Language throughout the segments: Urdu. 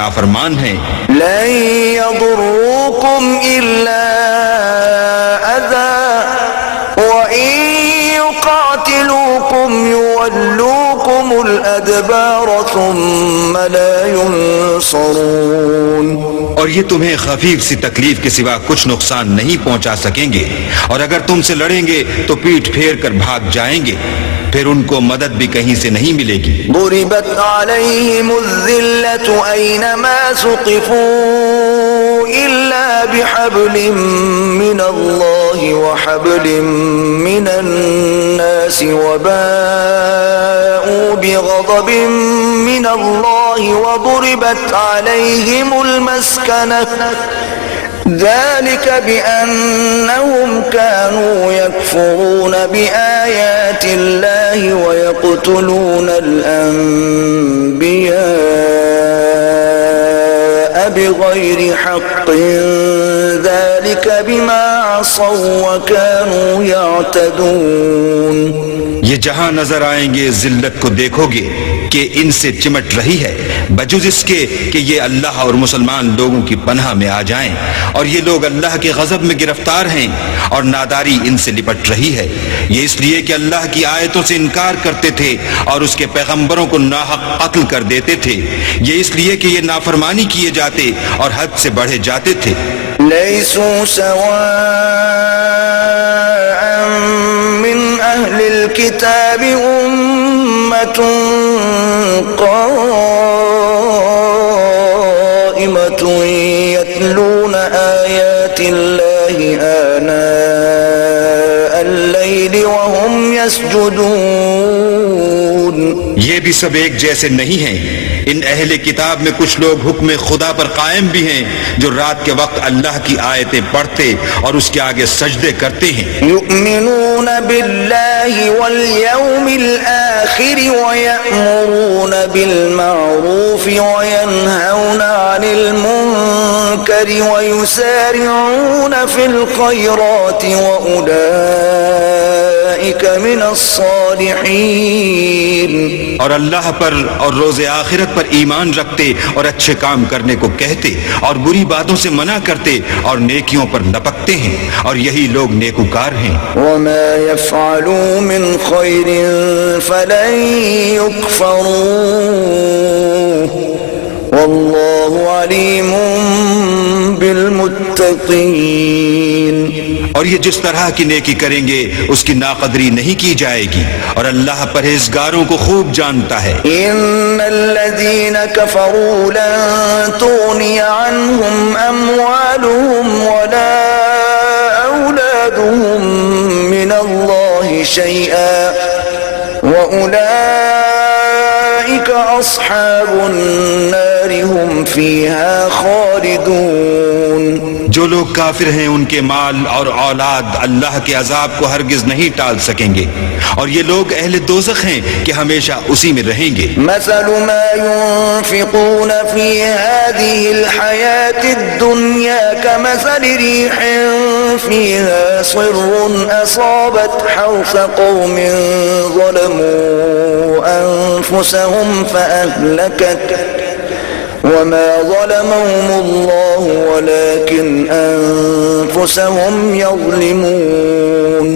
نافرمان ہیں. لن يضروكم إلا أذى وإن يقاتلوكم يولوكم الأدبار ثم لا ينصرون. اور یہ تمہیں خفیف سی تکلیف کے سوا کچھ نقصان نہیں پہنچا سکیں گے، اور اگر تم سے لڑیں گے تو پیٹھ پھیر کر بھاگ جائیں گے، پھر ان کو مدد بھی کہیں سے نہیں ملے گی. ضربت عليهم الذلة أينما ثقفوا إلا بحبل من الله وحبل من الناس وباءوا بغضب من الله وضربت عليهم المسكنة ذلك بأنهم كانوا يكفرون بآيات الله ويقتلون الأنبياء بغير حق ذلك بما عصوا وكانوا يعتدون. یہ جہاں نظر آئیں گے ذلت کو دیکھو گے کہ ان سے چمٹ رہی ہے، بجز اس کے کہ یہ اللہ اور مسلمان لوگوں کی پناہ میں آ جائیں، اور یہ لوگ اللہ کے غضب میں گرفتار ہیں اور ناداری ان سے لپٹ رہی ہے. یہ اس لیے کہ اللہ کی آیتوں سے انکار کرتے تھے اور اس کے پیغمبروں کو ناحق قتل کر دیتے تھے. یہ اس لیے کہ یہ نافرمانی کیے جاتے اور حد سے بڑھے جاتے تھے. ليسوا سواء من أهل الكتاب أمة قائمة يتلون آيات الله آناء الليل وهم يسجدون. یہ بھی سب ایک جیسے نہیں ہیں. ان اہل کتاب میں کچھ لوگ حکم خدا پر قائم بھی ہیں جو رات کے وقت اللہ کی آیتیں پڑھتے اور اس کے آگے سجدے کرتے ہیں. يؤمنون بالله واليوم الآخر ويأمرون بالمعروف وينهون عن المنكر ويسارعون في الخيرات وأولئك من الصالحين. اور اللہ پر اور روز آخرت پر ایمان رکھتے اور اچھے کام کرنے کو کہتے اور بری باتوں سے منع کرتے اور نیکیوں پر لپکتے ہیں، اور یہی لوگ نیکوکار ہیں. وما يفعلوا من خير فلن يكفروه والله عليم بالمتقين. اور یہ جس طرح کی نیکی کریں گے اس کی ناقدری نہیں کی جائے گی، اور اللہ پرہیزگاروں کو خوب جانتا ہے. ان الذين كفروا لن تغني عنهم اموالهم ولا اولادهم من الله شيئا واولئك اصحاب النار هم فيها خالدون. جو لوگ کافر ہیں ان کے مال اور اولاد اللہ کے عذاب کو ہرگز نہیں ٹال سکیں گے، اور یہ لوگ اہل دوزخ ہیں کہ ہمیشہ اسی میں رہیں گے. مثل ما ينفقون في هذه الحياة الدنيا كمثل ريح فيها صر أصابت حرث قوم ظلموا أنفسهم فأهلكت وما ظلمهم الله ولكن أنفسهم يظلمون.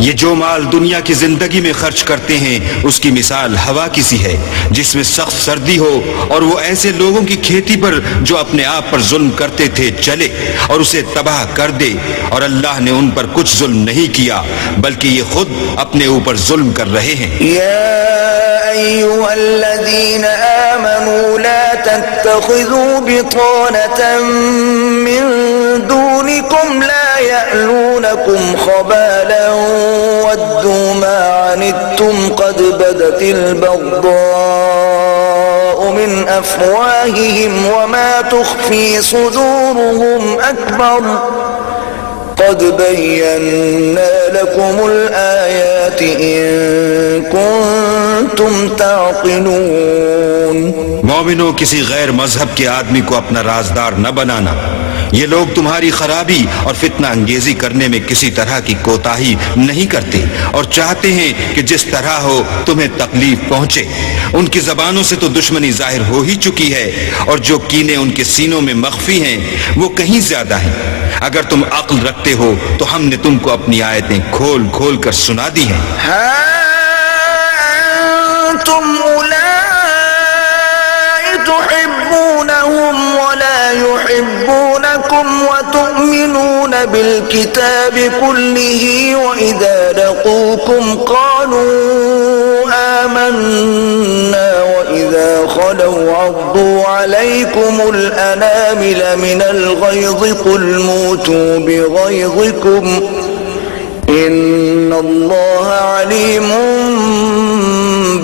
یہ جو مال دنیا کی زندگی میں خرچ کرتے ہیں اس کی مثال ہوا کی سی ہے جس میں سخت سردی ہو اور وہ ایسے لوگوں کی کھیتی پر جو اپنے آپ پر ظلم کرتے تھے چلے اور اسے تباہ کر دے، اور اللہ نے ان پر کچھ ظلم نہیں کیا بلکہ یہ خود اپنے اوپر ظلم کر رہے ہیں. أيها الذين آمنوا لا تتخذوا بطانة من دونكم لا يألونكم خبالا ودوا ما عنتم قد بدت البغضاء من أفواههم وما تخفي صدورهم أكبر قد بينا لكم الآيات إن كنتم كنتم تعقلون. مومنوں، کسی غیر مذہب کے آدمی کو اپنا رازدار نہ بنانا. یہ لوگ تمہاری خرابی اور فتنہ انگیزی کرنے میں کسی طرح کی کوتاہی نہیں کرتے اور چاہتے ہیں کہ جس طرح ہو تمہیں تکلیف پہنچے. ان کی زبانوں سے تو دشمنی ظاہر ہو ہی چکی ہے، اور جو کینے ان کے سینوں میں مخفی ہیں وہ کہیں زیادہ ہیں. اگر تم عقل رکھتے ہو تو ہم نے تم کو اپنی آیتیں کھول کھول کر سنا دی ہیں. ها أنتم أولئك تحبونهم ولا يحبونكم وتؤمنون بالكتاب كله وإذا لقوكم قالوا آمنا وإذا خلوا عضوا عليكم الأنامل من الغيظ قل موتوا بغيظكم إن الله عليم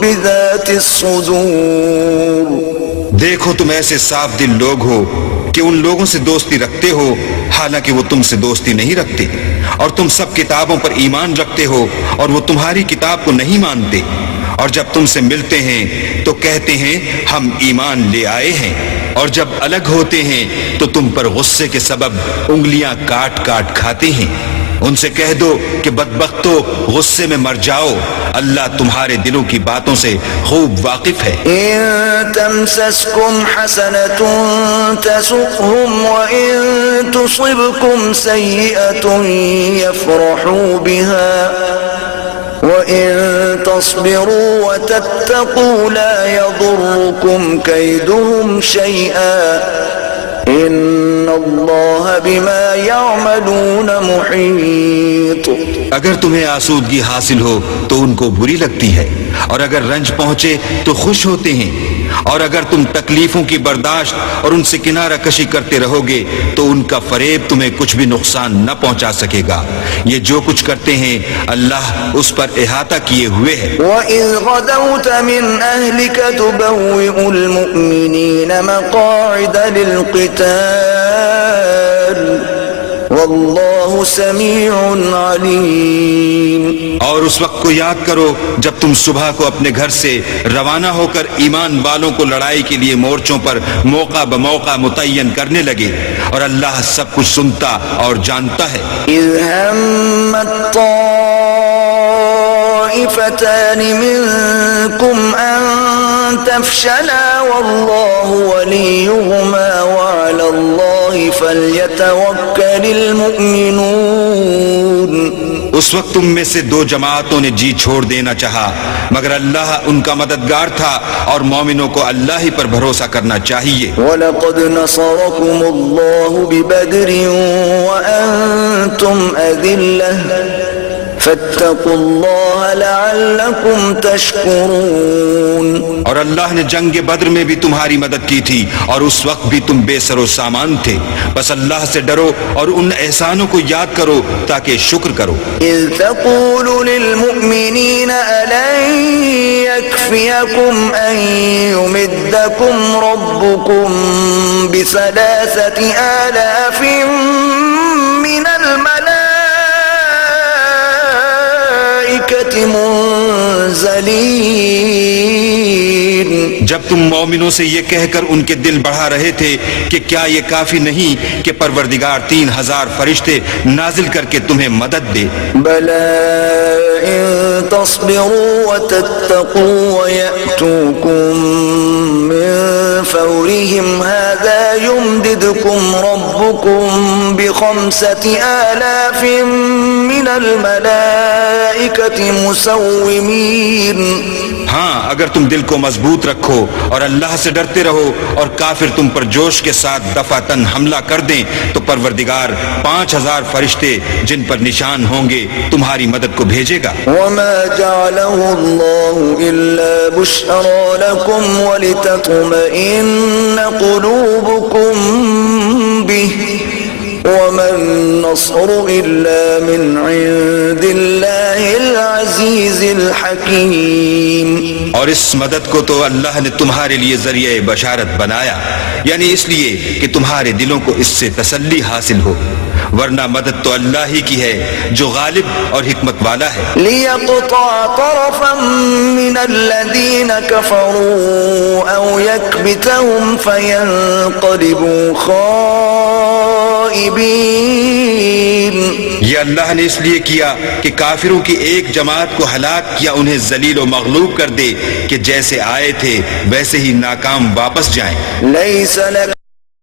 بذات الصدور. دیکھو، تم ایسے صاف دل لوگ ہو کہ ان لوگوں سے دوستی رکھتے ہو حالانکہ وہ تم سے دوستی نہیں رکھتے، اور تم سب کتابوں پر ایمان رکھتے ہو اور وہ تمہاری کتاب کو نہیں مانتے، اور جب تم سے ملتے ہیں تو کہتے ہیں ہم ایمان لے آئے ہیں، اور جب الگ ہوتے ہیں تو تم پر غصے کے سبب انگلیاں کاٹ کاٹ کھاتے ہیں. ان سے کہہ دو کہ بدبختو غصے میں مر جاؤ، اللہ تمہارے دلوں کی باتوں سے خوب واقف ہے. إن تمسسكم حسنة تسؤهم وإن تصبكم سيئة يفرحوا بها وإن تصبروا وتتقوا لا يضركم كيدهم شيئا إن الله بما يعملون محيط. اگر تمہیں آسودگی حاصل ہو تو ان کو بری لگتی ہے، اور اگر رنج پہنچے تو خوش ہوتے ہیں، اور اگر تم تکلیفوں کی برداشت اور ان سے کنارہ کشی کرتے رہو گے تو ان کا فریب تمہیں کچھ بھی نقصان نہ پہنچا سکے گا. یہ جو کچھ کرتے ہیں اللہ اس پر احاطہ کیے ہوئے ہے. وَإِذْ غَدَوْتَ مِنْ أَهْلِكَ تُبَوِّئُ الْمُؤْمِنِينَ مَقَاعِدَ لِلْقِتَالِ وَاللَّهُ سَمِيعٌ عَلِيمٌ. اور اس وقت کو یاد کرو جب تم صبح کو اپنے گھر سے روانہ ہو کر ایمان والوں کو لڑائی کے لیے مورچوں پر موقع بموقع متعین کرنے لگے، اور اللہ سب کچھ سنتا اور جانتا ہے. إِذْ هَمَّتْ طَائِفَتَانِ مِنْكُمْ أَنْ تَفْشَلَا وَاللَّهُ وَلِيُّهُمَا وَعَلَى اللَّهِ فَلْيَتَوَكَّلِ الْمُؤْمِنُونَ. اس وقت تم میں سے دو جماعتوں نے جی چھوڑ دینا چاہا، مگر اللہ ان کا مددگار تھا، اور مومنوں کو اللہ ہی پر بھروسہ کرنا چاہیے. وَلَقَدْ نَصَرَكُمُ اللَّهُ بِبَدْرٍ وَأَنْتُمْ أَذِلَّةٌ فَاتَّقُوا اللَّهَ لَعَلَّكُمْ تَشْكُرُونَ. اور اللہ نے جنگ بدر میں بھی تمہاری مدد کی تھی، اور اس وقت بھی تم بے سر و سامان تھے. بس اللہ سے ڈرو اور ان احسانوں کو یاد کرو تاکہ شکر کرو. إِذْ تَقُولُ لِلْمُؤْمِنِينَ أَلَنْ يَكْفِيَكُمْ أَنْ يُمِدَّكُمْ رَبُّكُمْ ب3,000 مِنَ الْمَلَائِكَةِ مُنْزَلِينَ. جب تم مومنوں سے یہ کہہ کر ان کے دل بڑھا رہے تھے کہ کیا یہ کافی نہیں کہ پروردگار 3,000 فرشتے نازل کر کے تمہیں مدد دے. بَلَا إِن تَصْبِرُوا وَتَتَّقُوا وَيَأْتُوكُم مِّن فَوْرِهِمْ هَذَا يُمْدِدْكُمْ رَبُّكُم ب5,000 مِّنَ الْمَلَائِكَةِ مُسَوِّمِينَ. ہاں، اگر تم دل کو مضبوط رکھو اور اللہ سے ڈرتے رہو اور کافر تم پر جوش کے ساتھ دفعتاً حملہ کر دیں تو پروردگار 5,000 فرشتے جن پر نشان ہوں گے تمہاری مدد کو بھیجے گا. وَمَا جَعَلَهُ اللَّهُ إِلَّا بُشْرَىٰ لَكُمْ وَلِتَطْمَئِنَّ قُلُوبُكُم بِهِ وَمَا النَّصْرُ إِلَّا مِنْ عِندِ اللَّهِ الْعَزِيزِ الْحَكِيمِ. اور اس مدد کو تو اللہ نے تمہارے لیے ذریعہ بشارت بنایا، یعنی اس لیے کہ تمہارے دلوں کو اس سے تسلی حاصل ہو. ورنہ مدد تو اللہ ہی کی ہے جو غالب اور حکمت والا ہے۔ ليقطع طرفا من الذين كفروا أو يكبتهم فينقلبوا خائبين۔ یہ اللہ نے اس لیے کیا کہ کافروں کی ایک جماعت کو ہلاک کیا، انہیں ذلیل و مغلوب کر دے کہ جیسے آئے تھے ویسے ہی ناکام واپس جائیں۔ ليس لك